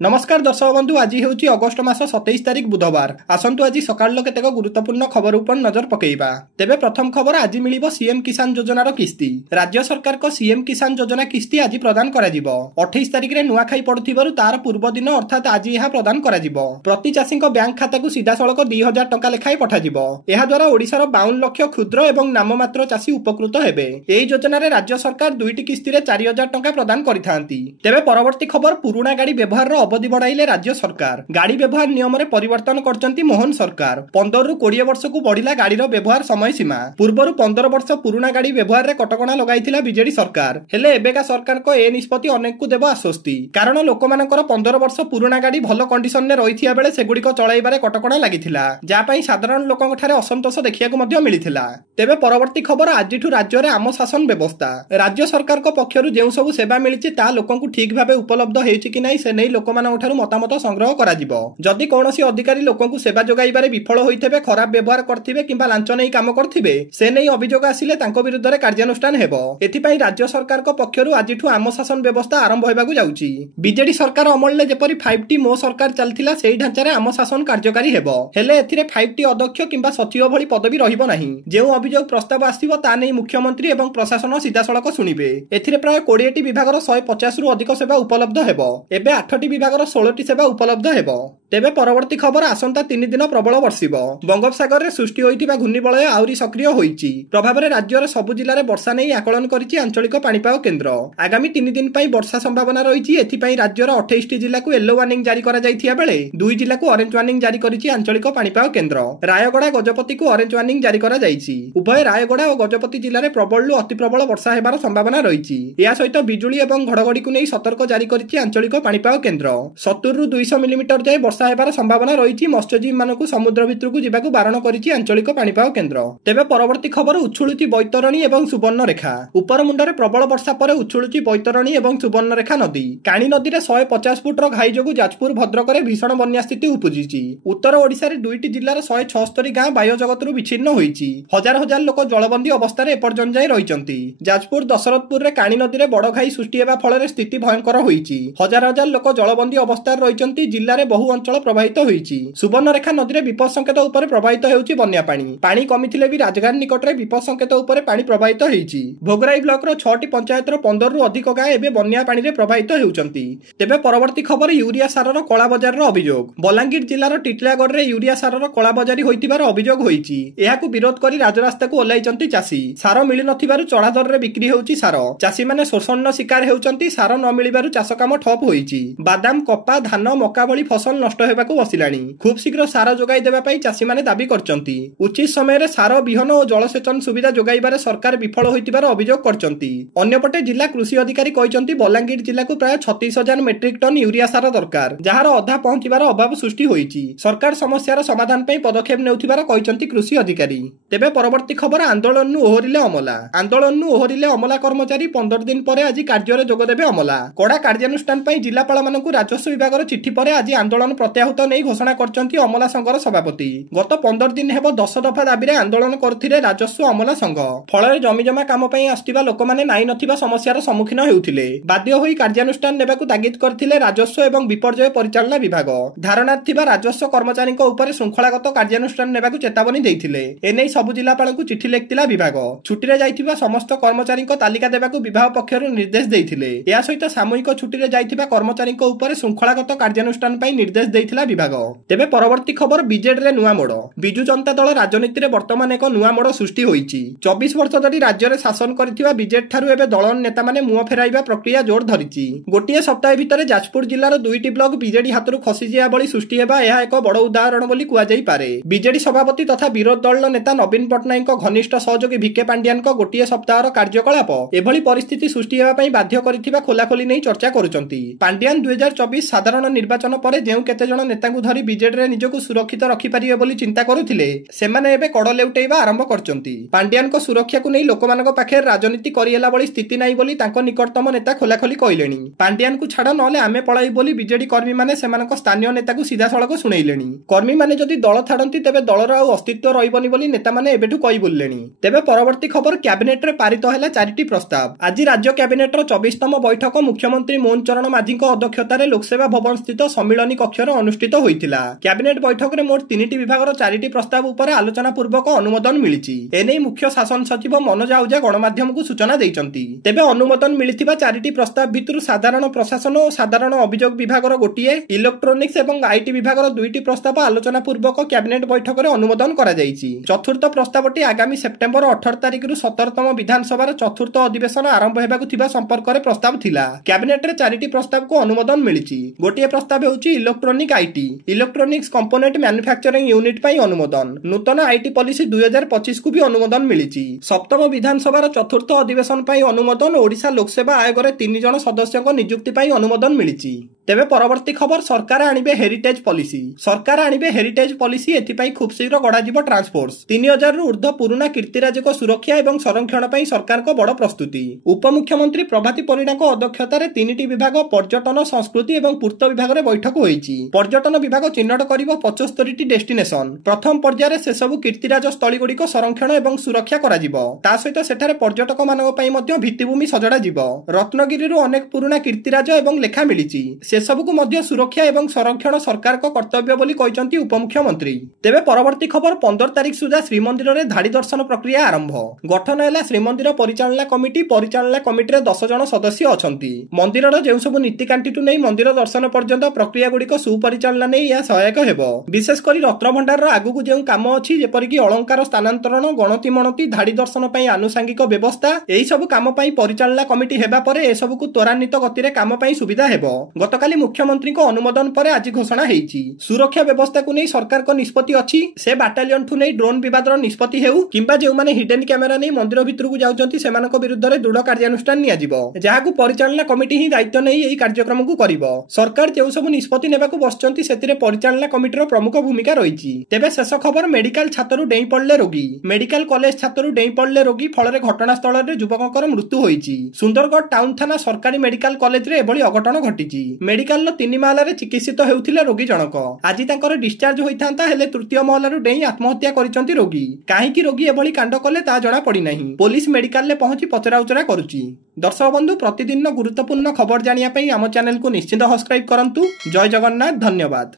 नमस्कार दर्शक बंधु आज हूँ अगस्ट मास 27 तारिख बुधवार। आसतु आज सकाळ केतेक गुरुत्वपूर्ण खबर उपर नजर पकेइबा। तेबे प्रथम खबर आज मिलिबो सीएम किसान योजनार किस्ती। राज्य सरकार को सीएम किसान योजना किस्ती आज प्रदान करा जिवो। 28 तारिख रे नुआखाई पड़ुथिबारु तार पूर्व दिन अर्थात आज यह प्रदान करा जिवो। प्रति चाषीक बैंक खाता को सीधा सड़क 2000 टंका लेखाई पठा जिवो। एहा द्वारा ओडिशार 52 लाख क्षुद्र एवं नाममात्र चाषी उपकृत हेबे। एही योजना रे राज्य सरकार दुईटी किस्ती रे 4000 टंका प्रदान करिथांती। तेबे परवर्ती खबर पुराना गाड़ी व्यवहार अवधि बढ़ाइले राज्य सरकार। गाड़ी व्यवहार नियम रे परिवर्तन करचंती मोहन सरकार। 15 रु 20 वर्ष को बढ़िला गाड़ी रो व्यवहार समय सीमा। पूर्वरु 15 वर्ष पुराना गाड़ी व्यवहार रे कटकणा लगाइथिला बीजेडी सरकार। हेले एबेका सरकार को ए निष्पत्ति अनेक को देबो आश्वस्ति। कारण लोकमानकर 15 वर्ष पुराना गाड़ी भलो कंडीशन ने रहिथिया बेले सेगुडी को चलाइबारे कटकणा लागिथिला, जा पई साधारण लोकଙ୍କ ठारे असंतोष देखियाको मध्ये मिलिथिला। तेबे परवर्ती खबर आजिठु राज्य रे आम शासन व्यवस्था। राज्य सरकार को पक्षरु जेउ सब सेवा मिलिछि ता लोकंकु ठीक भाबे उपलब्ध हेछि कि नै से नै लोकमानଙ୍କ ठारु मतामत संग्रह करा जिवो। जदि कोनोसी अधिकारी लोकंकु सेवा जोगाइबारे विफल होइथेबे, खराब व्यवहार करथिबे किंबा लांच नै काम करथिबे, से नै अभियोग आसिले तांको विरुद्ध रे कार्यानुष्ठान हेबो। एथिपई राज्य सरकार को पक्षरु आजिठु आम शासन व्यवस्था आरंभ होइबाकु जाउछि। बीजेडी सरकार अमलले जेपरि 5T मो सरकार चलथिला सेही ढांचारे आम शासन कार्यकारी हेबो। हेले एथिरे 5T अध्यक्ष किंबा सचिव भଳି पदवी रहिबो नाही। जेउ अभियोग प्रस्ताव आसीबो ता नै मुख्यमंत्री एवं प्रशासन सीधा सड़क सुनिबे। एथिरे प्राय 20टी विभागर 150 रु अधिक सेवा उपलब्ध हेबो। एबे 8टी विभागर 16टी सेवा उपलब्ध हेबो। तेबे परवर्ती खबर आसंता 3 दिन प्रबल वर्षिबो। बंगोपसागर रे सृष्टि होइतिबा घूर्णिबलय आउरी सक्रिय होइछि। प्रभाव रे राज्य रे सबु जिल्ला रे वर्षा नै आकलन करिछि आंचलिक पाणीपाग केन्द्र। आगामी 3 दिन पई वर्षा संभावना रहिछि। एथि पई राज्य रे 28 टी जिल्ला को येलो वार्निंग जारी करा जाइथिया बेले 2 जिल्ला को ऑरेंज वार्निंग जारी करिछि आंचलिक पाणीपाग केन्द्र। रायगड़ा गजपति को ऑरेंज वार्निंग जारी करा जाइछि। उभय रायगड़ा और गजपति जिल्ला रे प्रबल रु अति प्रबल वर्षा हेबार संभावना रहिछि। या सहित बिजुली एवं घड़घड़ी को नै सतर्क जारी करिछि आंचलिक पाणीपाग केन्द्र। 70 रु 200 मिलीमीटर जाय वर्षा हेबार संभावना रहिछि। मत्स्यजीवी मानकु समुद्र भितर को जिबाकु बारण करिछि आंचलिक पाणीपाग केन्द्र। तेबे परवर्ती खबर उछुलुछि बैतरणी एवं सुवर्ण रेखा। उपर मुंडरे प्रबल वर्षा परे उछुलुछि बैतरणी एवं सुवर्ण रेखा नदी। काणी नदी रे 150 फुट रो घाई जोगु जाजपुर भद्रक रे भीषण बन्या स्थिति उपजिछि। उत्तर ओडिसा रे दुईटी जिल्ला रे 176 गां बाह्य जगत रु विच्छिन्न होइछि। हजार हजार लोक जलबंदी अवस्था रे एपर्यंत जाय रहिचंती। जाजपुर दशरथपुर रे काणी नदी रे बड़ घाई सृष्टि हेबा फल रे स्थिति भयंकर होइछि। हजार हजार लोक जलबंदी अवस्था रे रहिचंती। जिल्ला रे बहु अंचल प्रभावित होइछि। सुवर्णरेखा नदी रे विपद संकेत ऊपर प्रभावित हेउछि बन्या पानी। पानी कमिथिले भी राजघाट निकट रे विपद संकेत ऊपर पानी प्रभावित हेइछि। भोगराई ब्लॉक रो 6टी पंचायत रो 15 रु अधिक गां एबे बन्या पानी रे प्रभावित हेउचंती। तेबे परवर्ती खबर यूरिया सार रो कला बाजार रो अभियोग। बलांगीर जिल्ला रो टिटलागढ़ रे यूरिया सार रो कला बाजारी होइतिबार अभियोग होइछि। एहाकु विरोध करी राजरास्ता को ओलाइचंती चासी। सार मिलि नथिबारु चढ़ा दर रे बिक्री हेउछि सार। चासी माने शोषण शिकार हेउचंती। सार न मिलिबारु चाष काम ठप होइछि। बादाम, कपा, धान, मका भଳି फसल नष्ट हेबाकु बसिलाणी। खूब शीघ्र सार जोगाई देबा पई चासी माने दाबी करचंती। उचित समय रे सार बिहन और जलसेचन सुविधा जोगाइबारे सरकार विफल होइतिबार अभियोग करचंती। अन्यपटे जिला कृषि अधिकारी कहिचंती बलांगीर जिल्ला को प्राय 36,000 मेट्रिक टन यूरिया सार दरकार, जहार अधा पहुंचिबार अभाव सृष्टि होइछि। सरकार समस्यार समाधान पई पदक्षेप नेउथिबार कहिचंती कृषि अधिकारी। तेबे परवर्ती खबर आंदोलन नु ओहरिले अमला। आंदोलन नु ओहरिले अमला कर्मचारी 15 दिन परे आज कार्य रे जोग देबे अमला। कड़ा कार्यानुष्ठान पई जिल्लापाल मानकु राजस्व विभाग रो चिट्ठी परे आज आंदोलन प्रत्याहृत नै घोषणा करचंती अमला संघर सभापति। गत 15 दिन हेबो 10 दफा दाबी रे आंदोलन करथिले राजस्व अमला संघ। फଳରେ जमीजमा काम पई आस्तिबा लोकमाने नाइ नथिबा समस्यार सम्मुखीन हेउथिले। बाध्य होई कार्यानुष्ठान नेबाकु तागिद करथिले राजस्व एवं विपर्यय परिचालना विभाग। धारणा थिबा राजस्व कर्मचारीक ऊपर शृंखलागत कार्यानुष्ठान नेबाकु चेतावनी देइथिले। एनै सबु जिल्लापालकु चिठी लेखतिला विभाग। छुट्टी रे जाइथिबा समस्त कर्मचारीक तालिका देबाकु विभाग पक्षरु निर्देश देइथिले। या सहित सामूहिक छुट्टी रे जाइथिबा कर्मचारीक ऊपर शृंखलागत कार्यानुष्ठान पई निर्देश देइथिला विभाग। तेबे परवर्ती खबर बीजेडी रे नुआ मोड़। बिजु जनता दल राजनीति रे वर्तमान एक नुआ मोड़ सृष्टि होइछि। 24 वर्ष धरि राज्य रे शासन करथिबा बीजेडी ठारु एबे दलन नेता माने मुह फेराइबा प्रक्रिया जोर धरिछि। गोटिए सप्ताह भितरे जाजपुर जिल्लार 2टी ब्लॉक बीजेडी हातरु खसी जिया बळी सृष्टि हेबा एहा एक बड़ उदाहरण बोली कुआ जाई पारे। बीजेडी सभापति तथा विरोध दल नेता नवीन पटनायक घनिष्ठ सहयोगी भिके पांड्यान को गोटिए सप्ताहर कार्यकलाप एभली परिस्थिति सृष्टि हेबा पई बाध्य करिथिबा खोलाखोली नै चर्चा करूचंती। पांड्यान 2024 साधारण निर्वाचन परे जेउ केते जण नेतांकु धरि बीजेडी रे निजको सुरक्षित रखि पारिबे बोली चिंता करुथिले, सेमाने एबे कड़ लेउटेइबा आरंभ करचंती। पांड्यान को सुरक्षा को नै लोकमानक पाखे राजनीति करियला बळी स्थिति नै बोली तांको निकटतम नेता खोलाखोली कहिलेनी। पांड्यान को छाड़ नले आमे पळाई बोली बीजेडी कर्मी माने सेमानक स्थानीय नेता को सीधा सड़क सुणैलेनी। कर्मी माने जदि दल छाड़ंती तेबे दलर आ अस्तित्व रहिबनी बोली नेता माने एबेठु कहि बोललेनी। तेबे परवर्ती खबर कैबिनेट रे पारित हैला 4टी प्रस्ताव। आज राज्य कैबिनेट रो 24तम बैठक मुख्यमंत्री मोहन चरण माझी अध्यक्षतार ଓଡ଼ିଶାରେ ଲୋକସେବା ଭବନ ସ୍ଥିତ ସମ୍ମିଳନୀ କକ୍ଷରେ ଅନୁଷ୍ଠିତ ହୋଇଥିଲା। କ୍ୟାବିନେଟ୍ ବୈଠକରେ ମୋଟ 3ଟି ବିଭାଗର 4ଟି ପ୍ରସ୍ତାବ ଉପରେ ଆଲୋଚନା ପୂର୍ବକ ଅନୁମୋଦନ ମିଳିଛି। ଏନେଇ ମୁଖ୍ୟ ଶାସନ ସଚିବ ମନୋଜ ଆହୁଜା ଗଣମାଧ୍ୟମକୁ ସୂଚନା ଦେଇଛନ୍ତି। ତେବେ ଅନୁମୋଦନ ମିଳିଥିବା 4ଟି ପ୍ରସ୍ତାବ ଭିତରୁ ସାଧାରଣ ପ୍ରଶାସନ ଓ ସାଧାରଣ ଅଭିଯୋଗ ବିଭାଗର ଗୋଟିଏ, ଇଲେକ୍ଟ୍ରୋନିକ୍ସ ଏବଂ ଆଇଟି ବିଭାଗର 2ଟି ପ୍ରସ୍ତାବ ଆଲୋଚନା ପୂର୍ବକ କ୍ୟାବିନେଟ୍ ବୈଠକରେ ଅନୁମୋଦନ କରାଯାଇଛି। ଚତୁର୍ଥ ପ୍ରସ୍ତାବଟି ଆଗାମୀ ସେପ୍ଟେମ୍ବର 18 ତାରିଖରୁ 17ତମ ବିଧାନସଭାର ଚତୁର୍ଥ ଅଧିବେଶନ ଆରମ୍ଭ ହେବାକୁ ଥିବା ସମ୍ପର୍କରେ ପ୍ରସ୍ତାବ ଥିଲା। କ୍ୟାବିନେଟ୍ରେ 4ଟି ପ୍ରସ୍ତାବକୁ ଅନୁମୋଦନ ମିଳିଛି। ଗୋଟିଏ ପ୍ରସ୍ତାବ ହେଉଛି electronic IT, electronics component manufacturing unit ପାଇଁ ଅନୁମୋଦନ। ନୂତନ ଆଇଟି ପଲିସି 2025କୁ ବି ଅନୁମୋଦନ ମିଳିଛି। ସପ୍ତମ ବିଧାନସଭାର ଚତୁର୍ଥ ଅଧିବେଶନ ପାଇଁ ଅନୁମୋଦନ। ଓଡ଼ିଶା ଲୋକସେବା ଆୟୋଗରେ 3 ଜଣ ସଦସ୍ୟଙ୍କ ନିଯୁକ୍ତି ପାଇଁ ଅନୁମୋଦନ ମିଳିଛି। ତେବେ ପରବର୍ତ୍ତୀ ଖବର, ସରକାର ଆଣିବେ ହେରିଟେଜ୍ ପଲିସି। ସରକାର ଆଣିବେ ହେରିଟେଜ୍ ପଲିସି। ଏଥିପାଇଁ ଖୁବ୍ ଶୀଘ୍ର ଗଢ଼ାଯିବ ଟ୍ରାନ୍ସଫୋର୍ସ। 3000ରୁ ଉର୍ଦ୍ଧ୍ୱ ପୁରୁଣା କୀର୍ତ୍ତିରାଜିଙ୍କ ସୁରକ୍ଷା ଏବଂ ସଂରକ୍ଷଣ ପାଇଁ ସରକାରଙ୍କ ବଡ଼ ପ୍ରସ୍ତୁତି। ଉପମୁଖ୍ୟମନ୍ତ୍ରୀ ପ୍ରଭାତୀ ପରିଡ଼ାଙ୍କ ଅଧ୍ୟକ୍ଷତାରେ 3ଟି ବିଭାଗ ପର୍ଯ୍ୟଟନ, ସଂସ୍କୃତି ଏବଂ ପୂର୍ତ୍ତ ବିଭାଗରେ ବୈଠକ ହୋଇଛି। ପର୍ଯ୍ୟଟନ ବିଭାଗ ଚିହ୍ନଟ କରିବ 75ଟି ଡେଷ୍ଟିନେସନ। ପ୍ରଥମ ପର୍ଯ୍ୟାୟରେ ସେସବୁ କୀର୍ତ୍ତିରାଜ ସ୍ଥଳୀଗୁଡ଼ିକ ସଂରକ୍ଷଣ ଏବଂ ସୁରକ୍ଷା କରାଯିବ। ତା ସହିତ ସେଠାରେ ପର୍ଯ୍ୟଟକମାନଙ୍କ ପାଇଁ ମଧ୍ୟ ଭିତ୍ତିଭୂମି ସଜଡ଼ାଯିବ। ରତ୍ନଗିରିରୁ ଅନେକ ପୁରୁଣା କୀର୍ତ୍ତିରାଜ ଏବଂ ଲେଖା ମିଳିଛି। ସେସବୁକୁ ମଧ୍ୟ ସୁରକ୍ଷା ଏବଂ ସଂରକ୍ଷଣ ସରକାରଙ୍କ କର୍ତ୍ତବ୍ୟ ବୋଲି କହିଛନ୍ତି ଉପମୁଖ୍ୟମନ୍ତ୍ରୀ। ତେବେ ପରବର୍ତ୍ତୀ ଖବର, 15 ତାରିଖ ସୁଦ୍ଧା ଶ୍ରୀମନ୍ଦିରରେ ଧାଡ଼ି ଦର୍ଶନ ପ୍ରକ୍ରିୟା ଆରମ୍ଭ। ଗଠନ ହେଲା ଶ୍ରୀମନ୍ଦିର ପରିଚାଳନା କମିଟି। ପରିଚାଳନା କମିଟିରେ 10 ଜଣ ସଦସ୍ୟ ଅଛନ୍ତି। ମନ୍ଦିରର ଯେଉଁସବୁ ନୀତିକାନ୍ତିଠୁ ନେଇ ମନ୍ଦିର ଦର୍ଶନ ପର୍ଯ୍ୟନ୍ତ ପ୍ରକ୍ରିୟାଗୁଡ଼ିକ ସୁପରିଚାଳନା ନେଇ ଏହା ସହାୟକ ହେବ। ବିଶେଷ କରି ରତ୍ନଭଣ୍ଡାରର ଆଗକୁ ଯେଉଁ କାମ ଅଛି, ଯେପରିକି ଅଳଙ୍କାର ସ୍ଥାନାନ୍ତରଣ, ଗଣତି ମଣତି, ଧାଡ଼ି ଦର୍ଶନ ପାଇଁ ଆନୁଷାଙ୍ଗିକ ବ୍ୟବସ୍ଥା, ଏହିସବୁ କାମ ପାଇଁ ପରିଚାଳନା କମିଟି ହେବା ପରେ ଏସବୁକୁ ତ୍ୱରାନ୍ୱିତ ଗତିରେ କାମ ପାଇଁ ସୁବିଧା ହେବ। ଗତକାଲି ମୁଖ୍ୟମନ୍ତ୍ରୀଙ୍କ ଅନୁମୋଦନ ପରେ ଆଜି ଘୋଷଣା ହେଇଛି। ସୁରକ୍ଷା ବ୍ୟବସ୍ଥାକୁ ନେଇ ସରକାରଙ୍କ ନିଷ୍ପତ୍ତି ଅଛି। ସେ ବାଟାଲିୟନଠୁ ନେଇ ଡ୍ରୋନ୍ ବିବାଦର ନିଷ୍ପତ୍ତି ହେଉ କିମ୍ବା ଯେଉଁମାନେ ହିଡେନ୍ କ୍ୟାମେରା ନେଇ ମନ୍ଦିର ଭିତରକୁ ଯାଉଛନ୍ତି ସେମାନଙ୍କ ବିରୁଦ୍ଧରେ ଦୃଢ଼ କାର୍ଯ୍ୟାନୁଷ୍ଠାନ ନିଆଯିବ, ଯାହାକୁ ପରିଚାଳନା କମିଟି ହିଁ ଦାୟିତ୍ୱ ନେଇ ଏହି କାର୍ଯ୍ୟକ୍ରମକୁ କରିବ। ସରକାର ଯେଉଁସବୁ ନିଷ୍ପତ୍ତି ନେବାକୁ ବସିଛନ୍ତି ସେଥିରେ ପରିଚାଳନା କମିଟିର ପ୍ରମୁଖ ଭୂମିକା ରହିଛି। ତେବେ ଶେଷ ଖବର, ମେଡିକାଲ ଛାତରୁ ଡେଇଁ ପଡ଼ିଲେ ରୋଗୀ। ମେଡିକାଲ କଲେଜ ଛାତରୁ ଡେଇଁ ପଡ଼ିଲେ ରୋଗୀ, ଫଳରେ ଘଟଣାସ୍ଥଳରେ ଯୁବକଙ୍କର ମୃତ୍ୟୁ ହୋଇଛି। ସୁନ୍ଦରଗଡ଼ ଟାଉନ ଥାନା ସରକାରୀ ମେଡିକାଲ କଲେଜରେ ଏଭଳି ଅଘଟଣ ଘଟିଛି। ମେଡିକାଲର 3 ମହଲାରେ ଚିକିତ୍ସିତ ହେଉଥିଲେ ରୋଗୀ ଜଣକ। ଆଜି ତାଙ୍କର ଡିସଚାର୍ଜ ହୋଇଥାନ୍ତା, ହେଲେ ତୃତୀୟ ମହଲାରୁ ଡେଇଁ ଆତ୍ମହତ୍ୟା କରିଛନ୍ତି ରୋଗୀ। କାହିଁକି ରୋଗୀ ଏଭଳି କାଣ୍ଡ କଲେ ତାହା ଜଣା ପଡ଼ିନାହିଁ। ପୋଲିସ ମେଡିକାଲରେ ପହଞ୍ଚି ପଚରାଉଚରା କରୁଛି। ଦର୍ଶକ ବନ୍ଧୁ, ପ୍ରତିଦିନ ଗୁରୁତ୍ୱପୂର୍ଣ୍ଣ ଖବର ଜାଣିବା ପାଇଁ ଆମ ଚ୍ୟାନେଲକୁ ନିଶ୍ଚିତ ସବସ୍କ୍ରାଇବ କରନ୍ତୁ। ଜୟ ଜଗନ୍ନାଥ, ଧନ୍ୟବାଦ।